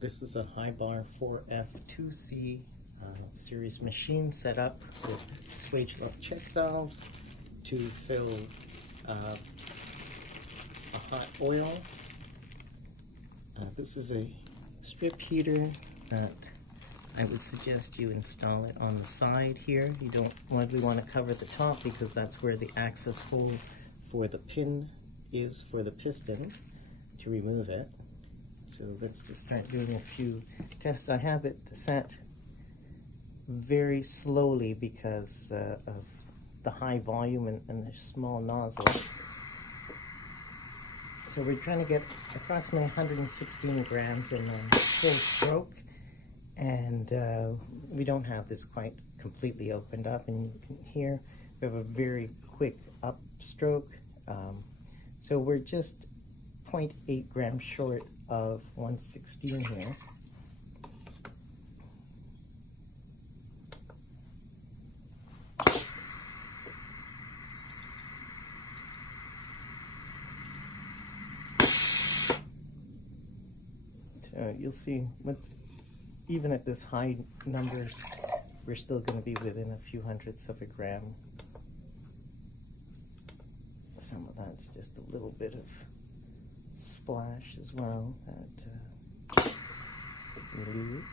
This is a Hybar 4F2C series machine set up with swage lock check valves to fill a hot oil. This is a strip heater that I would suggest you install it on the side here. You don't really want to cover the top because that's where the access hole for the pin is for the piston to remove it. So let's just start doing a few tests. I have it set very slowly because of the high volume and the small nozzle. So we're trying to get approximately 116 grams in full stroke, and we don't have this quite completely opened up, and you can hear we have a very quick upstroke. So we're just 0.8 grams short of 116 here. So you'll see, even at this high numbers, we're still going to be within a few hundredths of a gram. Some of that's just a little bit of splash as well that we lose.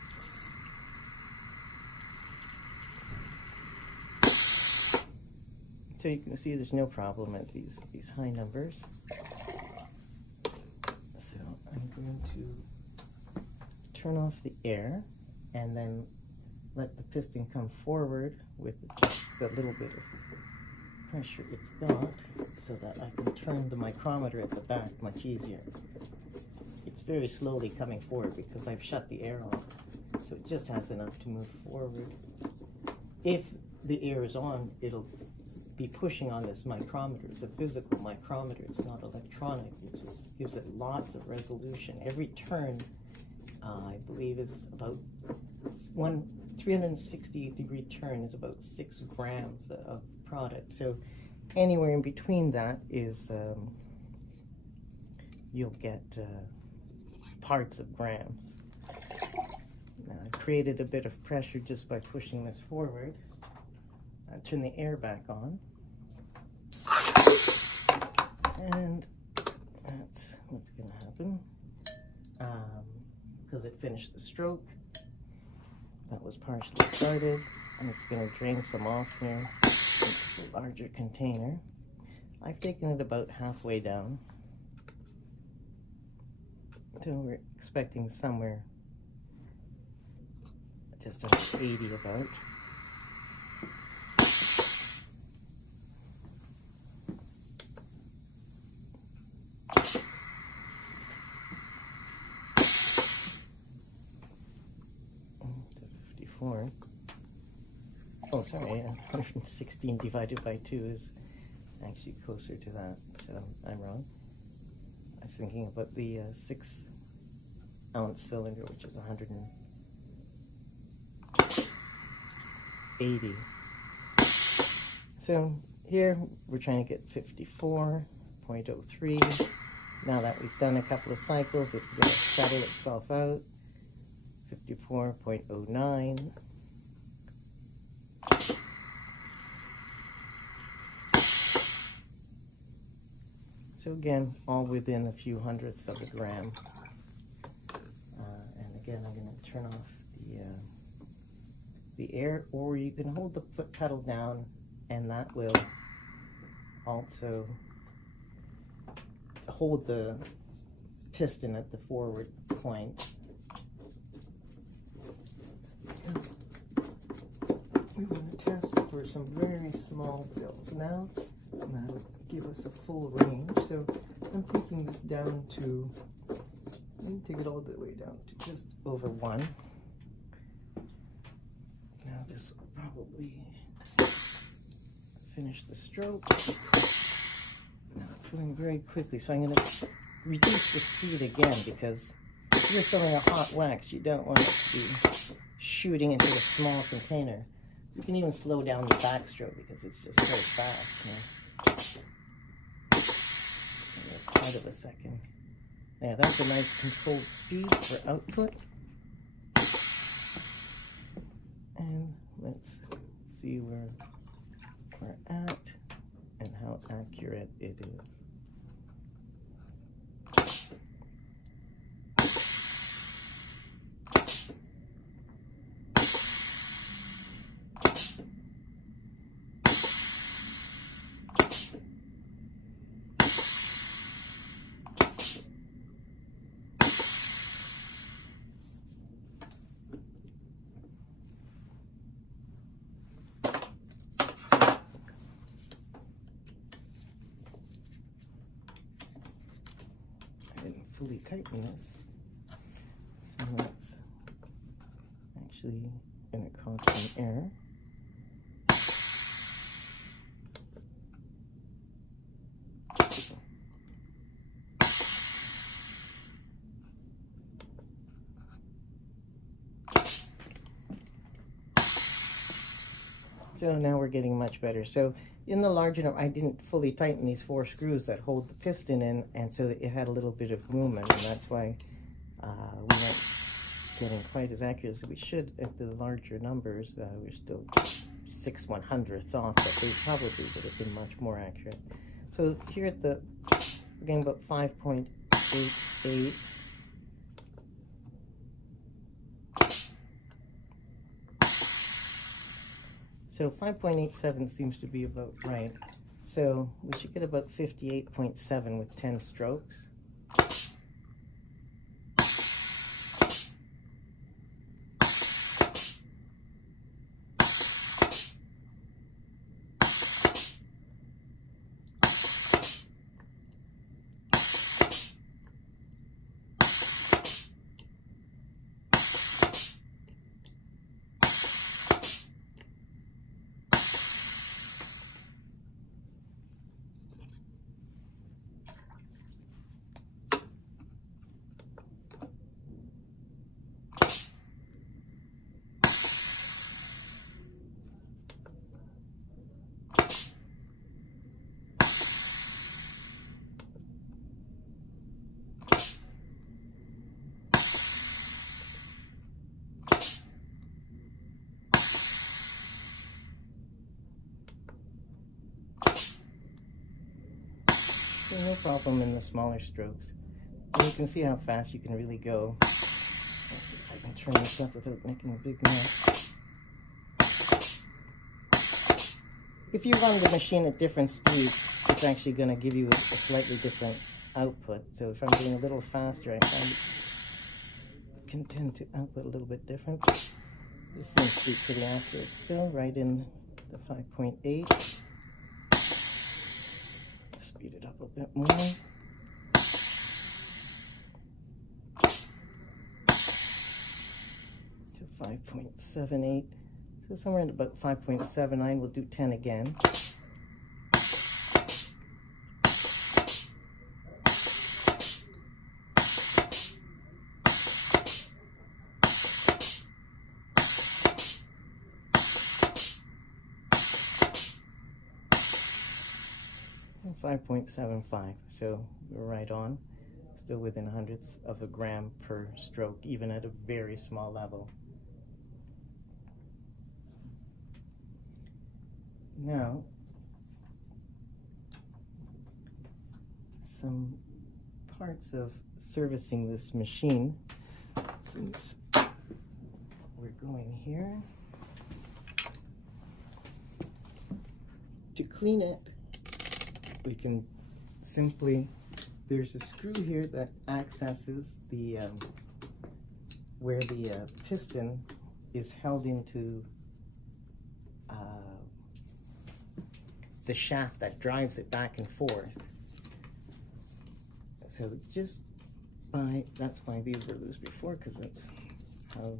So you can see there's no problem at these high numbers. So I'm going to turn off the air and then let the piston come forward with just a little bit of pressure it's got, so that I can turn the micrometer at the back much easier. It's very slowly coming forward because I've shut the air off, so it just has enough to move forward. If the air is on, it'll be pushing on this micrometer. It's a physical micrometer, it's not electronic, which gives it lots of resolution. Every turn, I believe, is about 360-degree turn is about 6 grams of product. So anywhere in between that is you'll get parts of grams. Now, I created a bit of pressure just by pushing this forward. I turn the air back on, and that's what's going to happen because it finished the stroke. That was partially started. I'm just going to drain some off here into a larger container. I've taken it about halfway down. So we're expecting somewhere just under 80 about. Oh, sorry, 116 divided by 2 is actually closer to that, so I'm wrong. I was thinking about the 6-ounce cylinder, which is 180. So here we're trying to get 54.03. Now that we've done a couple of cycles, it's going to settle itself out. 54.09. So again, all within a few hundredths of a gram. And again, I'm going to turn off the air, or you can hold the foot pedal down, and that will also hold the piston at the forward point. We want to test for some very small fills now. And that'll give us a full range. So I'm taking this down to, let me take it all the way down to just over 1. Now this will probably finish the stroke. Now it's going very quickly, so I'm going to reduce the speed again, because if you're filling a hot wax, you don't want it to be shooting into a small container. You can even slow down the backstroke because it's just so fast. Part of a second. Yeah, that's a nice controlled speed for output. And let's see where we're at and how accurate it is. Fully tighten this, so that's actually going to cause some error. So now we're getting much better. So in the larger number, I didn't fully tighten these 4 screws that hold the piston in, and so it had a little bit of movement, and that's why we weren't getting quite as accurate as we should at the larger numbers. We're still 6/100ths off, but they probably would have been much more accurate. So here at the, we're getting about 5.88. So 5.87 seems to be about right. So we should get about 58.7 with 10 strokes. So no problem in the smaller strokes. And you can see how fast you can really go. Let's see if I can turn this up without making a big mess. If you run the machine at different speeds, it's actually going to give you a slightly different output. So if I'm doing a little faster, I find it can tend to output a little bit different. This seems to be pretty accurate still, right in the 5.8. Speed it up a bit more. To 5.78. So somewhere in about 5.79, we'll do 10 again. And 5.75, so we're right on. Still within hundredths of a gram per stroke, even at a very small level. Now, some parts of servicing this machine, since we're going here. To clean it, we can simply, there's a screw here that accesses the, where the piston is held into the shaft that drives it back and forth. So just by, that's why these were loose before, because that's how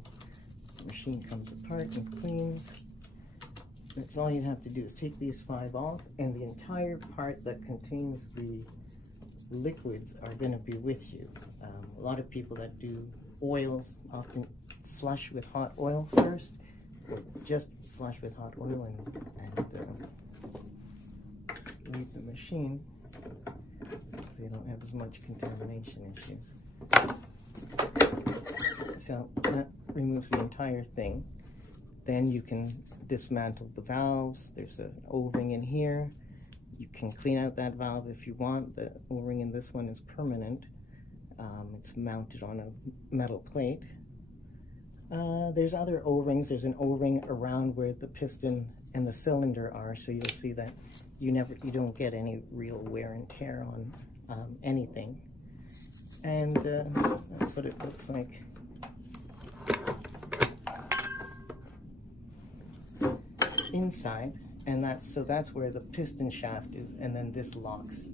the machine comes apart and cleans. That's all you have to do is take these 5 off, and the entire part that contains the liquids are going to be with you. A lot of people that do oils often flush with hot oil first, or just flush with hot oil and leave the machine so you don't have as much contamination issues. So that removes the entire thing. Then you can dismantle the valves. There's an O-ring in here. You can clean out that valve if you want. The O-ring in this one is permanent. It's mounted on a metal plate. There's other O-rings. There's an O-ring around where the piston and the cylinder are, so you'll see that you don't get any real wear and tear on anything. And that's what it looks like. Inside, and that's where the piston shaft is, and then this locks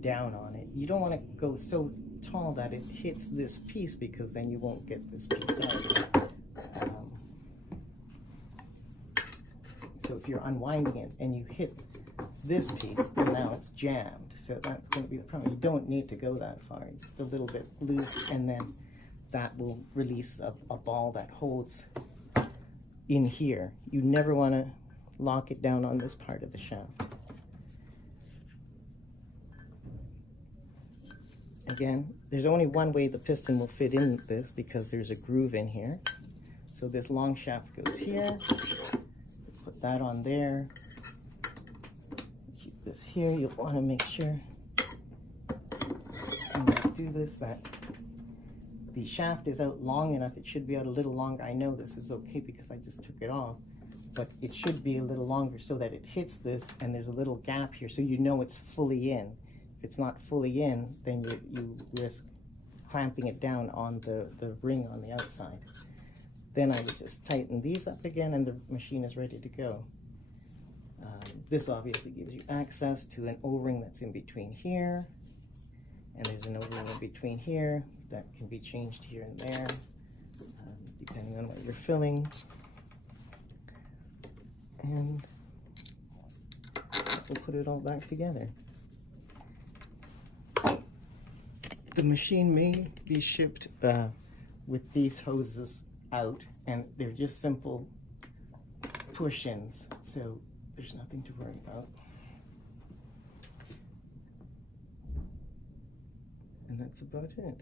down on it. You don't want to go so tall that it hits this piece, because then you won't get this piece out. So if you're unwinding it and you hit this piece, then now it's jammed. So that's going to be the problem. You don't need to go that far. Just a little bit loose, and then that will release a ball that holds in here. You never want to lock it down on this part of the shaft. Again, there's only one way the piston will fit in this, because there's a groove in here. So this long shaft goes here, put that on there, keep this here. You'll want to make sure, when you do this, that the shaft is out long enough. It should be out a little longer. I know this is okay because I just took it off, but it should be a little longer so that it hits this, and there's a little gap here, so you know it's fully in. If it's not fully in, then you risk clamping it down on the ring on the outside. Then I would just tighten these up again, and the machine is ready to go. This obviously gives you access to an O-ring that's in between here, and there's an O-ring in between here that can be changed here and there, depending on what you're filling. And we'll put it all back together. The machine may be shipped with these hoses out, and they're just simple push-ins, so there's nothing to worry about. And that's about it.